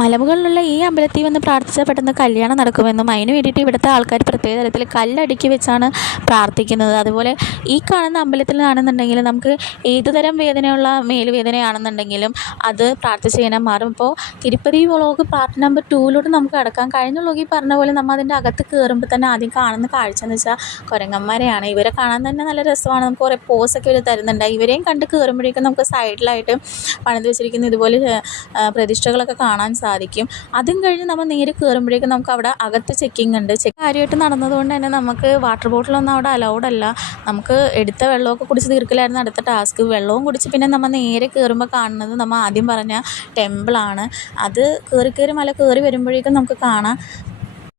മലമുകളിലുള്ള ഈ അമ്പലത്തിൽ വന്ന് പ്രാർത്ഥിച്ചാൽ പെട്ടെന്ന് കല്യാണം നടക്കുമെന്നും അതിന് വേണ്ടിയിട്ട് ഇവിടുത്തെ ആൾക്കാർ പ്രത്യേക തരത്തിൽ കല്ലടുക്കി വെച്ചാണ് പ്രാർത്ഥിക്കുന്നത്. അതുപോലെ ഈ കാണുന്ന അമ്പലത്തിലാണെന്നുണ്ടെങ്കിൽ നമുക്ക് ഏതുതരം വേദനയുള്ള മേലുവേദനയാണെന്നുണ്ടെങ്കിലും അത് പ്രാർത്ഥിച്ച് കഴിഞ്ഞാൽ മാറും. ഇപ്പോൾ തിരുപ്പതി വ്ളോഗ് പാർട്ട് നമ്പർ 2 നമുക്ക് കിടക്കാം. കഴിഞ്ഞ വ്ളോഗിൽ പറഞ്ഞ പോലെ നമ്മൾ അതിൻ്റെ അകത്ത് കയറുമ്പോൾ തന്നെ ആദ്യം കാണുന്ന കാഴ്ച എന്ന് വെച്ചാൽ കുരങ്ങന്മാരെയാണ്. ഇവരെ കാണാൻ തന്നെ നല്ല രസമാണ്. നമുക്ക് കുറേ പോസൊക്കെ ഇവർ തരുന്നുണ്ട്. ഇവരെയും കണ്ട് കയറുമ്പോഴേക്കും നമുക്ക് സൈഡിലായിട്ട് പണിത് വെച്ചിരിക്കുന്ന ഇതുപോലെ പ്രതിഷ്ഠകളൊക്കെ കാണാൻ സാധിക്കും. അതും കഴിഞ്ഞ് നമ്മൾ നേരെ കയറുമ്പോഴേക്കും നമുക്ക് അവിടെ അകത്ത് ചെക്കിംഗ് ഉണ്ട്. കാര്യമായിട്ട് നടന്നതുകൊണ്ട് തന്നെ നമുക്ക് വാട്ടർ ബോട്ടിലൊന്നും അവിടെ അലൗഡ് അല്ല. നമുക്ക് എടുത്ത വെള്ളമൊക്കെ കുടിച്ച് തീർക്കലായിരുന്നു അടുത്ത ടാസ്ക്. വെള്ളവും കുടിച്ച് പിന്നെ നമ്മൾ നേരെ കയറുമ്പോൾ കാണുന്നത് നമ്മൾ ആദ്യം പറഞ്ഞ ടെമ്പിളാണ്. അത് കയറി മല കയറി വരുമ്പോഴേക്കും നമുക്ക് കാണാം.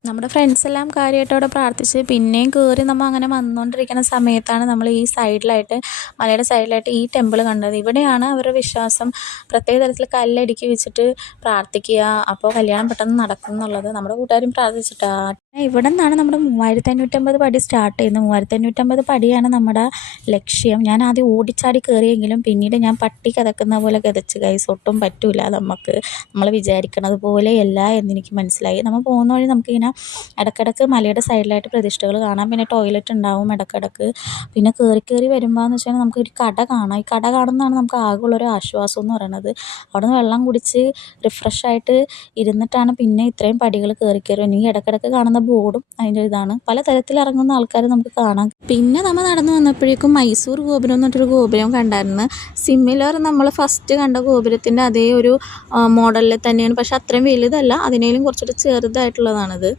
നമ്മുടെ ഫ്രണ്ട്സ് എല്ലാം കാര്യമായിട്ട് അവിടെ പ്രാർത്ഥിച്ച് പിന്നെയും കയറി നമ്മൾ അങ്ങനെ വന്നുകൊണ്ടിരിക്കുന്ന സമയത്താണ് നമ്മൾ ഈ സൈഡിലായിട്ട് മലയുടെ സൈഡിലായിട്ട് ഈ ടെമ്പിൾ കണ്ടത്. ഇവിടെയാണ് അവരുടെ വിശ്വാസം. പ്രത്യേക തരത്തിൽ കല്ലടുക്കി വെച്ചിട്ട് പ്രാർത്ഥിക്കുക, അപ്പോൾ കല്യാണം പെട്ടെന്ന് നടക്കും എന്നുള്ളത്. നമ്മുടെ കൂട്ടുകാരും പ്രാർത്ഥിച്ചിട്ടാണ്. ഇവിടെ നിന്നാണ് നമ്മുടെ 3550 പടി സ്റ്റാർട്ട് ചെയ്യുന്നത്. 3550 പടിയാണ് നമ്മുടെ ലക്ഷ്യം. ഞാൻ ആദ്യം ഓടിച്ചാടി കയറിയെങ്കിലും പിന്നീട് ഞാൻ പട്ടി കിതക്കുന്ന പോലെ കിതച്ച് ഗൈസ്. ഒട്ടും പറ്റൂല, നമ്മൾ വിചാരിക്കണത് പോലെയല്ല എന്നെനിക്ക് മനസ്സിലായി. നമ്മൾ പോകുന്ന വഴി നമുക്കിങ്ങനെ ഇടയ്ക്കിടയ്ക്ക് മലയുടെ സൈഡിലായിട്ട് പ്രതിഷ്ഠകൾ കാണാം. പിന്നെ ടോയ്ലറ്റ് ഉണ്ടാവും ഇടയ്ക്കിടയ്ക്ക്. പിന്നെ കയറി വരുമ്പോൾ എന്ന് വെച്ചാൽ നമുക്കൊരു കട കാണാം. ഈ കട കാണുന്നതാണ് നമുക്ക് ആകെയുള്ളൊരു ആശ്വാസം എന്ന് പറയുന്നത്. അവിടെ നിന്ന് വെള്ളം കുടിച്ച് റിഫ്രഷായിട്ട് ഇരുന്നിട്ടാണ് പിന്നെ ഇത്രയും പടികൾ കയറി ഇനി ഇടയ്ക്കിടയ്ക്ക് കാണുന്ന ബോർഡും അതിൻ്റെ ഇതാണ്. പല തരത്തിൽ ഇറങ്ങുന്ന ആൾക്കാർ നമുക്ക് കാണാം. പിന്നെ നമ്മൾ നടന്നു വന്നപ്പോഴേക്കും മൈസൂർ ഗോപുരം എന്ന് പറഞ്ഞിട്ടൊരു ഗോപുരം കണ്ടായിരുന്നു. സിമിലർ നമ്മൾ ഫസ്റ്റ് കണ്ട ഗോപുരത്തിൻ്റെ അതേ ഒരു മോഡലിൽ തന്നെയാണ്. പക്ഷെ അത്രയും വലുതല്ല, അതിനേലും കുറച്ചുകൂടി ചെറുതായിട്ടുള്ളതാണിത്.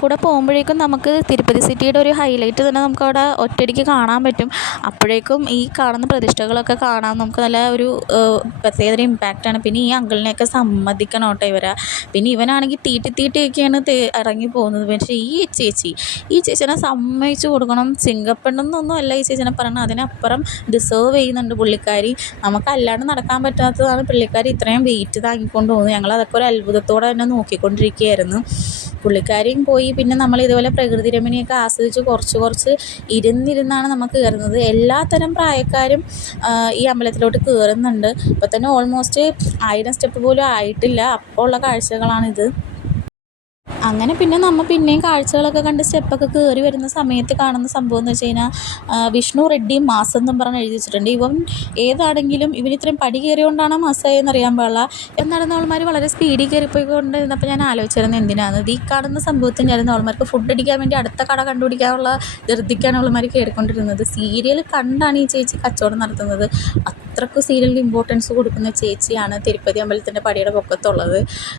കൂടെ പോകുമ്പോഴേക്കും നമുക്ക് തിരുപ്പതി സിറ്റിയുടെ ഒരു ഹൈലൈറ്റ് തന്നെ നമുക്ക് അവിടെ ഒറ്റയടിക്ക് കാണാൻ പറ്റും. അപ്പോഴേക്കും ഈ കാണുന്ന പ്രതിഷ്ഠകളൊക്കെ കാണാൻ നമുക്ക് നല്ല ഒരു പ്രത്യേക ഇമ്പാക്റ്റാണ്. പിന്നെ ഈ അങ്കിളിനെയൊക്കെ സമ്മതിക്കണം കേട്ടോ ഇവരെ. പിന്നെ ഇവനാണെങ്കിൽ തീറ്റിയൊക്കെയാണ് ഇറങ്ങി പോകുന്നത്. പക്ഷേ ഈ ചേച്ചിനെ സമ്മതിച്ച് കൊടുക്കണം. സിംഗപ്പെണ്ണെന്നൊന്നും അല്ല ഈ ചേച്ചിനെ പറയണം, അതിനപ്പുറം ഡിസേർവ് ചെയ്യുന്നുണ്ട് പുള്ളിക്കാരി. നമുക്കല്ലാണ്ട് നടക്കാൻ പറ്റാത്തതാണ് പുള്ളിക്കാരി ഇത്രയും വെയിറ്റ് താങ്ങിക്കൊണ്ട് പോകുന്നത്. ഞങ്ങളതൊക്കെ ഒരു അത്ഭുതത്തോടെ തന്നെ നോക്കിക്കൊണ്ടിരിക്കുകയായിരുന്നു. പുള്ളിക്കാരിയും പോയി. പിന്നെ നമ്മൾ ഇതുപോലെ പ്രകൃതി രമണിയൊക്കെ ആസ്വദിച്ച് കുറച്ച് ഇരുന്നാണ് നമുക്ക് കയറുന്നത്. എല്ലാത്തരം പ്രായക്കാരും ഈ അമ്പലത്തിലോട്ട് കയറുന്നുണ്ട്. ഇപ്പോൾ തന്നെ ഓൾമോസ്റ്റ് 1000 സ്റ്റെപ്പ് പോലും ആയിട്ടില്ല. അപ്പോൾ ഉള്ള കാഴ്ചകളാണിത്. അങ്ങനെ പിന്നെ നമ്മൾ പിന്നെയും കാഴ്ചകളൊക്കെ കണ്ട് സ്റ്റെപ്പൊക്കെ കയറി വരുന്ന സമയത്ത് കാണുന്ന സംഭവം എന്ന് വെച്ച് കഴിഞ്ഞാൽ വിഷ്ണു റെഡ്ഡി മാസ് എന്നും പറഞ്ഞ് എഴുതി വെച്ചിട്ടുണ്ട്. ഇവൻ ഏതാണെങ്കിലും ഇത്രയും പടി കയറിയോണ്ടാണ് മാസമായെന്ന് അറിയാൻ പാടില്ല. നടന്നവന്മാർ വളരെ സ്പീഡിൽ കയറിപ്പോയിക്കൊണ്ടിരുന്നപ്പോൾ ഞാൻ ആലോചിച്ചിരുന്നു എന്തിനാണ് ഈ കാണുന്ന സംഭവത്തിന് അവന്മാർക്ക് ഫുഡ് അടിക്കാൻ വേണ്ടി അടുത്ത കട കണ്ടുപിടിക്കാനുള്ള ധൃതിക്കാണ് അവന്മാർ കയറിക്കൊണ്ടിരുന്നത്. സീരിയൽ കണ്ടാണ് ഈ ചേച്ചി കച്ചവടം നടത്തുന്നത്. അത്രയ്ക്ക് സീരിയലിന് ഇമ്പോർട്ടൻസ് കൊടുക്കുന്ന ചേച്ചിയാണ് തിരുപ്പതി അമ്പലത്തിൻ്റെ പടിയുടെ പൊക്കത്തുള്ളത്.